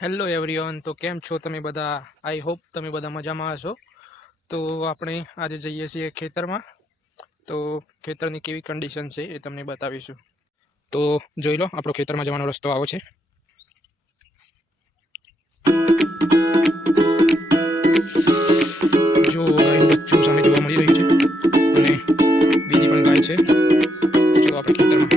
Hello everyone, તો કેમ છો તમે બધા? આઈ હોપ તમે બધા મજામાં હશો. તો આપણે આજે જઈએ છીએ ખેતરમાં. તો ખેતરની કેવી કન્ડિશન છે એ તમને બતાવીશું. તો જોઈ લો, આપણો ખેતરમાં જવાનો રસ્તો આવો છે. જો ગાયનું બચ્ચું સામે જોવા મળી રહ્યું છે અને બીજી પણ ગાય છે. ચલો આપણે ખેતરમાં.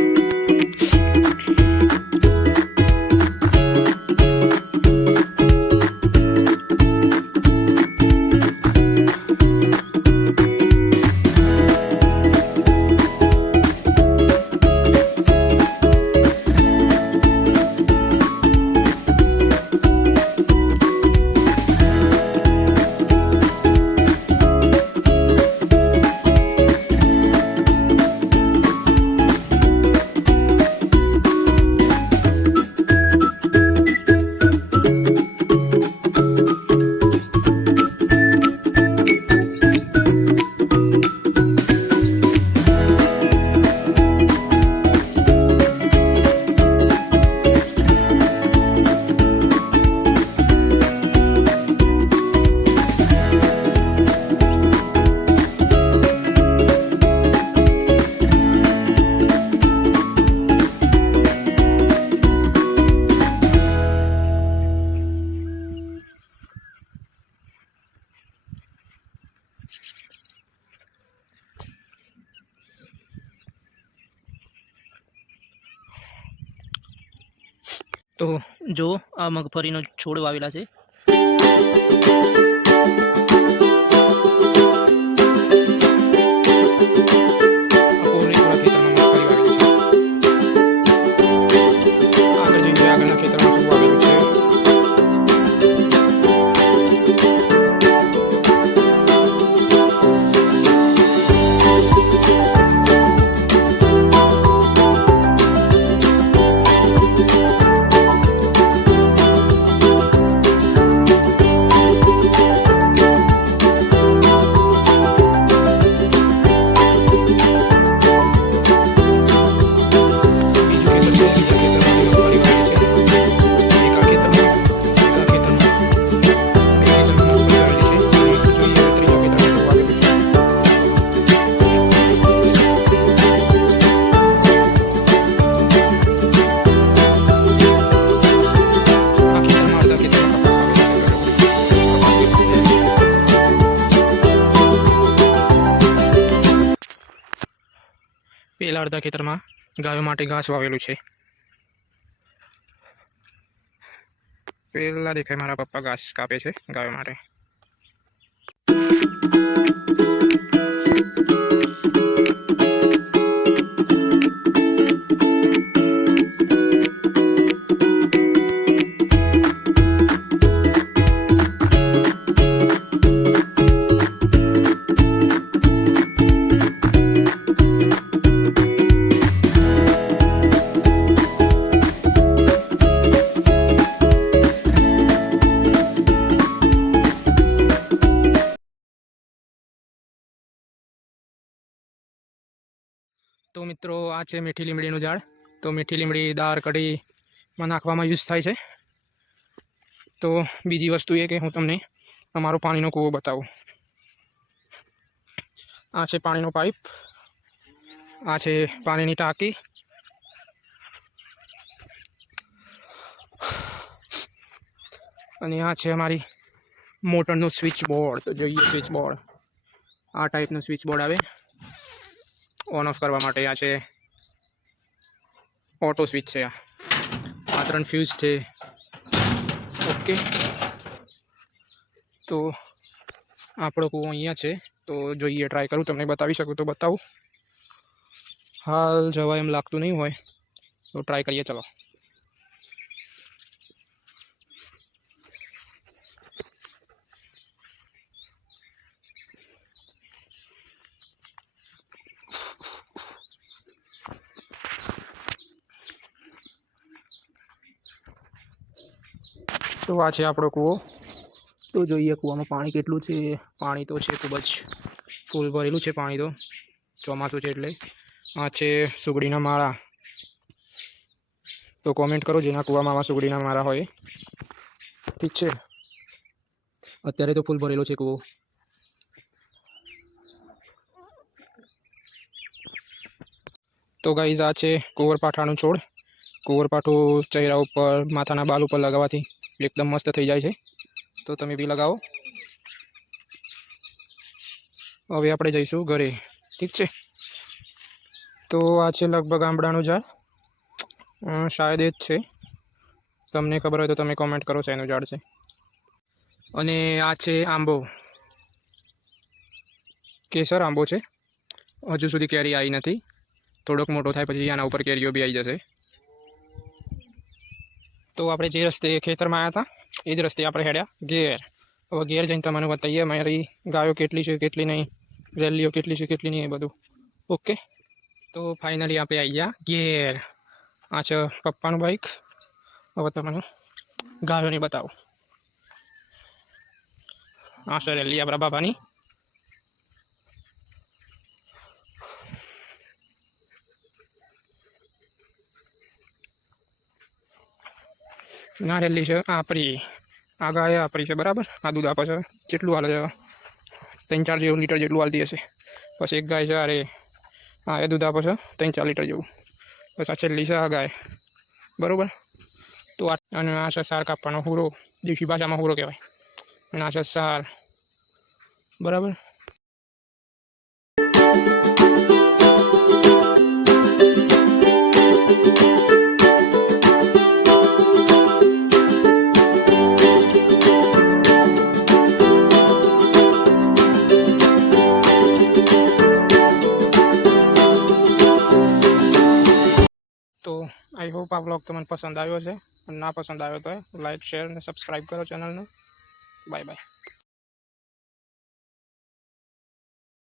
તો જો આ મગફળીનો છોડ વાવેલા છે. પેલા અડધા ખેતરમાં ગાયો માટે ઘાસ વાવેલું છે. પેલા દેખાય મારા પપ્પા ઘાસ કાપે છે ગાયો માટે. તો મિત્રો, આ છે મીઠી લીમડીનું ઝાડ. તો મીઠી લીમડી દાળ કઢીમાં નાખવામાં યુઝ થાય છે. તો બીજી વસ્તુ એ કે હું તમને અમારો પાણીનો કૂવો બતાવું. આ છે પાણીનો પાઇપ, આ છે પાણીની ટાંકી, અને આ છે અમારી મોટરનું સ્વિચ બોર્ડ. તો જોઈએ સ્વિચ બોર્ડ. આ ટાઈપનું સ્વિચ બોર્ડ આવે ઓન ઓફ કરવા માટે. આ છે ઓટો સ્વિચ છે. આ 3 ફ્યુઝ છે. ઓકે, તો આપણો કૂવો અહીંયા છે. તો જોઈએ, ટ્રાય કરું, તમને બતાવી શકું તો બતાવું. હાલ જવાય એમ લાગતું નહીં હોય, તો ટ્રાય કરીએ. ચલો. તો આ છે આપણો કૂવો. તો જોઈએ કૂવામાં પાણી કેટલું છે. પાણી તો છે ખૂબ જ ફૂલ ભરેલું છે પાણી. તો ચોમાસું છે એટલે. આ છે સુગડીના માળા. તો કોમેન્ટ કરો જેના કૂવામાં આવા સુગડીના માળા હોય. ઠીક છે, અત્યારે તો ફૂલ ભરેલો છે કૂવો. તો ગાઈઝ આ છે કુંવરપાઠાનું છોડ. કુંવરપાઠું ચહેરા ઉપર, માથાના બાલ ઉપર લગાવવાથી એકદમ મસ્ત થઈ જાય છે. તો તમે બી લગાવો. હવે આપણે જઈશું ઘરે. ઠીક છે, તો આ છે લગભગ આંબળાનું ઝાડ. શાયદ એ જ છે. તમને ખબર હોય તો તમે કોમેન્ટ કરો છો એનું ઝાડ છે. અને આ છે આંબો, કેસર આંબો છે. હજુ સુધી કેરી આવી નથી. થોડોક મોટો થાય પછી આના ઉપર કેરીઓ બી આવી જશે. તો આપણે જે રસ્તે ખેતરમાં આવ્યા હતા એ જ રસ્તે આપણે હેડ્યા ઘેર. હવે ઘેર જઈને તમને બતાવીએ મારી ગાયો કેટલી છે કેટલી નહીં, રેલીઓ કેટલી છે કેટલી નહીં, એ બધું. ઓકે, તો ફાઇનલી આપણે આવી ગયા ઘેર. આ છે પપ્પાનું બાઇક. હવે તમને ગાયોની બતાવો. આ છે રેલી આપણા બાબાની. ના રેલી છે આપણી. આ ગાય આપણી છે, બરાબર. આ દૂધ આપે છે. કેટલું હાલે છે? 3-4 લીટર જેટલું હાલતી હશે. પછી એક ગાય છે, અરે હા, એ દૂધ આપે છે 3-4 લીટર જેવું. બસ આ છેલ્લી છે આ ગાય, બરાબર. તો અને આ છે સાર કાપવાનો હુરો, દેશી ભાષામાં હુરો કહેવાય. અને આ છે સાર, બરાબર. તો આઈ હોપ આ વ્લોગ તમને પસંદ આવ્યો છે. અને ના પસંદ આવ્યો તો લાઈક, શેર અને સબસ્ક્રાઈબ કરો ચેનલને. Bye bye.